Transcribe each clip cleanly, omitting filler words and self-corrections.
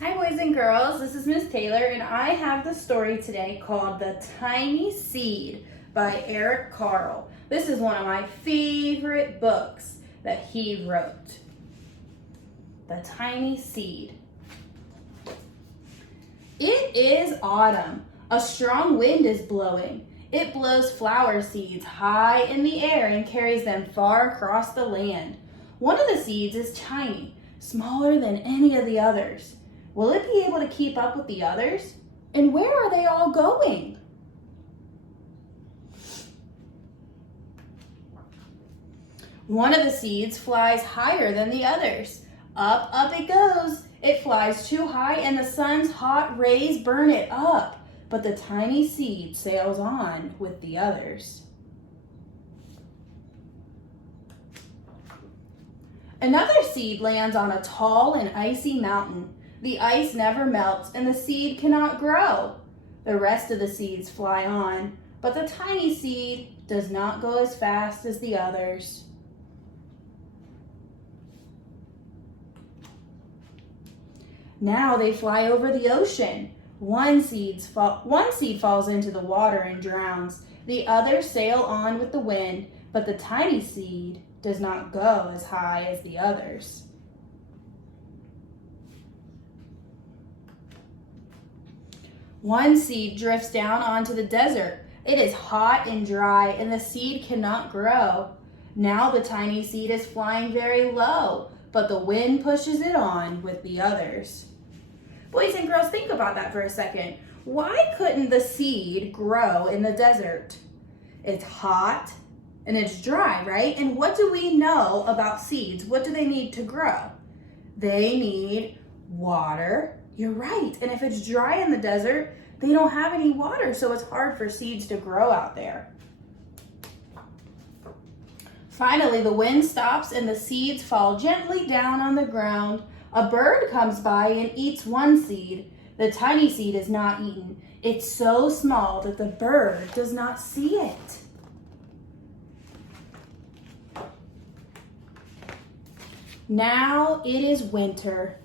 Hi boys and girls, this is Miss Taylor and I have the story today called The Tiny Seed by Carle. This is one of my favorite books that he wrote. The Tiny Seed. It is autumn. A strong wind is blowing. It blows flower seeds high in the air and carries them far across the land. One of the seeds is tiny, smaller than any of the others. Will it be able to keep up with the others? And where are they all going? One of the seeds flies higher than the others. Up, up it goes. It flies too high and the sun's hot rays burn it up. But the tiny seed sails on with the others. Another seed lands on a tall and icy mountain. The ice never melts and the seed cannot grow. The rest of the seeds fly on, but the tiny seed does not go as fast as the others. Now they fly over the ocean. One seed falls into the water and drowns. The others sail on with the wind, but the tiny seed does not go as high as the others. One seed drifts down onto the desert. It is hot and dry and the seed cannot grow. Now the tiny seed is flying very low, but the wind pushes it on with the others. Boys and girls, think about that for a second. Why couldn't the seed grow in the desert? It's hot and it's dry, right? And what do we know about seeds? What do they need to grow? They need water. You're right. And if it's dry in the desert, they don't have any water, so it's hard for seeds to grow out there. Finally, the wind stops and the seeds fall gently down on the ground. A bird comes by and eats one seed. The tiny seed is not eaten. It's so small that the bird does not see it. Now it is winter.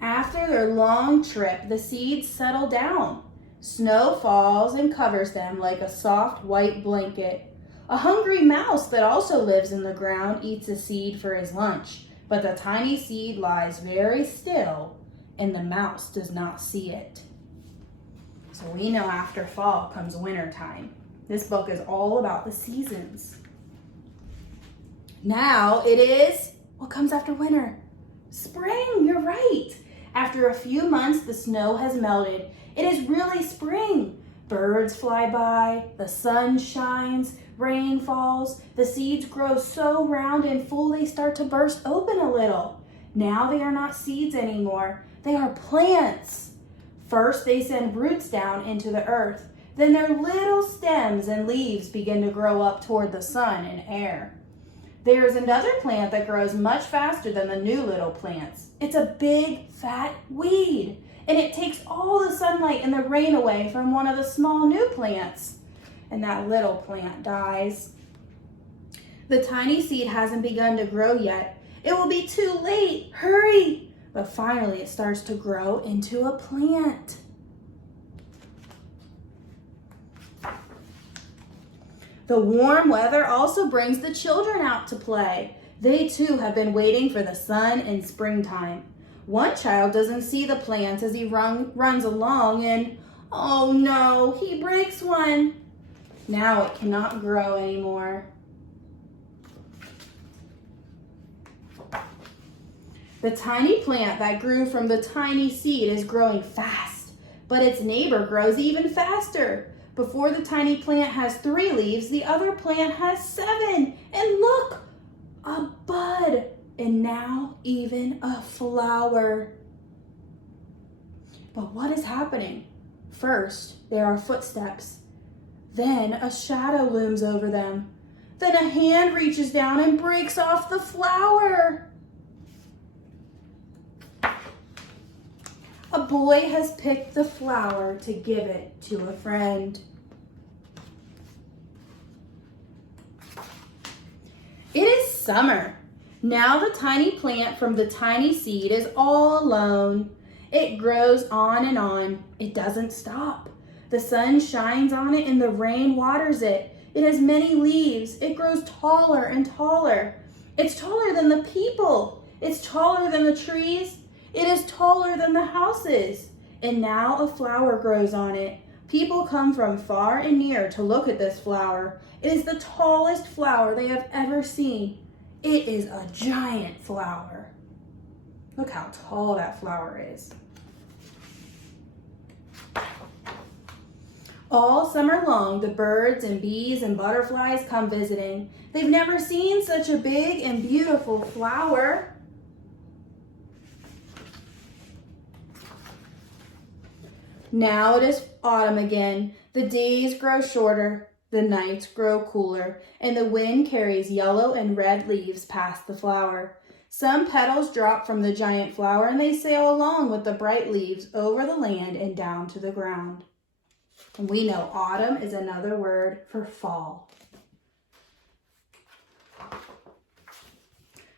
After their long trip, the seeds settle down. Snow falls and covers them like a soft white blanket. A hungry mouse that also lives in the ground eats a seed for his lunch, but the tiny seed lies very still and the mouse does not see it. So we know after fall comes winter time. This book is all about the seasons. Now it is, what comes after winter? Spring, you're right. After a few months, the snow has melted. It is really spring. Birds fly by, the sun shines, rain falls. The seeds grow so round and full they start to burst open a little. Now they are not seeds anymore. They are plants. First, they send roots down into the earth. Then their little stems and leaves begin to grow up toward the sun and air. There is another plant that grows much faster than the new little plants. It's a big, fat weed, and it takes all the sunlight and the rain away from one of the small new plants, and that little plant dies. The tiny seed hasn't begun to grow yet. It will be too late. Hurry! But finally, it starts to grow into a plant. The warm weather also brings the children out to play. They too have been waiting for the sun and springtime. One child doesn't see the plants as he runs along and, oh no, he breaks one. Now it cannot grow anymore. The tiny plant that grew from the tiny seed is growing fast, but its neighbor grows even faster. Before the tiny plant has 3 leaves, the other plant has 7. And look, a bud, and now even a flower. But what is happening? First, there are footsteps. Then a shadow looms over them. Then a hand reaches down and breaks off the flower. A boy has picked the flower to give it to a friend. It is summer. Now the tiny plant from the tiny seed is all alone. It grows on and on. It doesn't stop. The sun shines on it and the rain waters it. It has many leaves. It grows taller and taller. It's taller than the people. It's taller than the trees. It is taller than the houses. And now a flower grows on it. People come from far and near to look at this flower. It is the tallest flower they have ever seen. It is a giant flower. Look how tall that flower is. All summer long, the birds and bees and butterflies come visiting. They've never seen such a big and beautiful flower. Now it is autumn again. The days grow shorter, the nights grow cooler, and the wind carries yellow and red leaves past the flower. Some petals drop from the giant flower and they sail along with the bright leaves over the land and down to the ground. And we know autumn is another word for fall.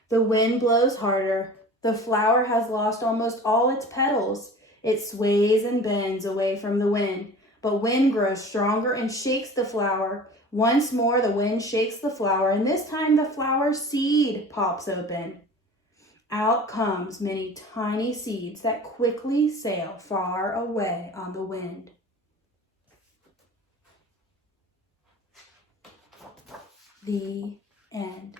The wind blows harder. The flower has lost almost all its petals. It sways and bends away from the wind, but wind grows stronger and shakes the flower. Once more the wind shakes the flower, and this time the flower seed pops open. Out comes many tiny seeds that quickly sail far away on the wind. The end.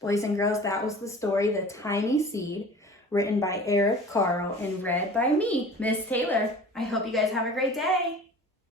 Boys and girls, that was the story, The Tiny Seed, written by Eric Carle and read by me, Miss Taylor. I hope you guys have a great day.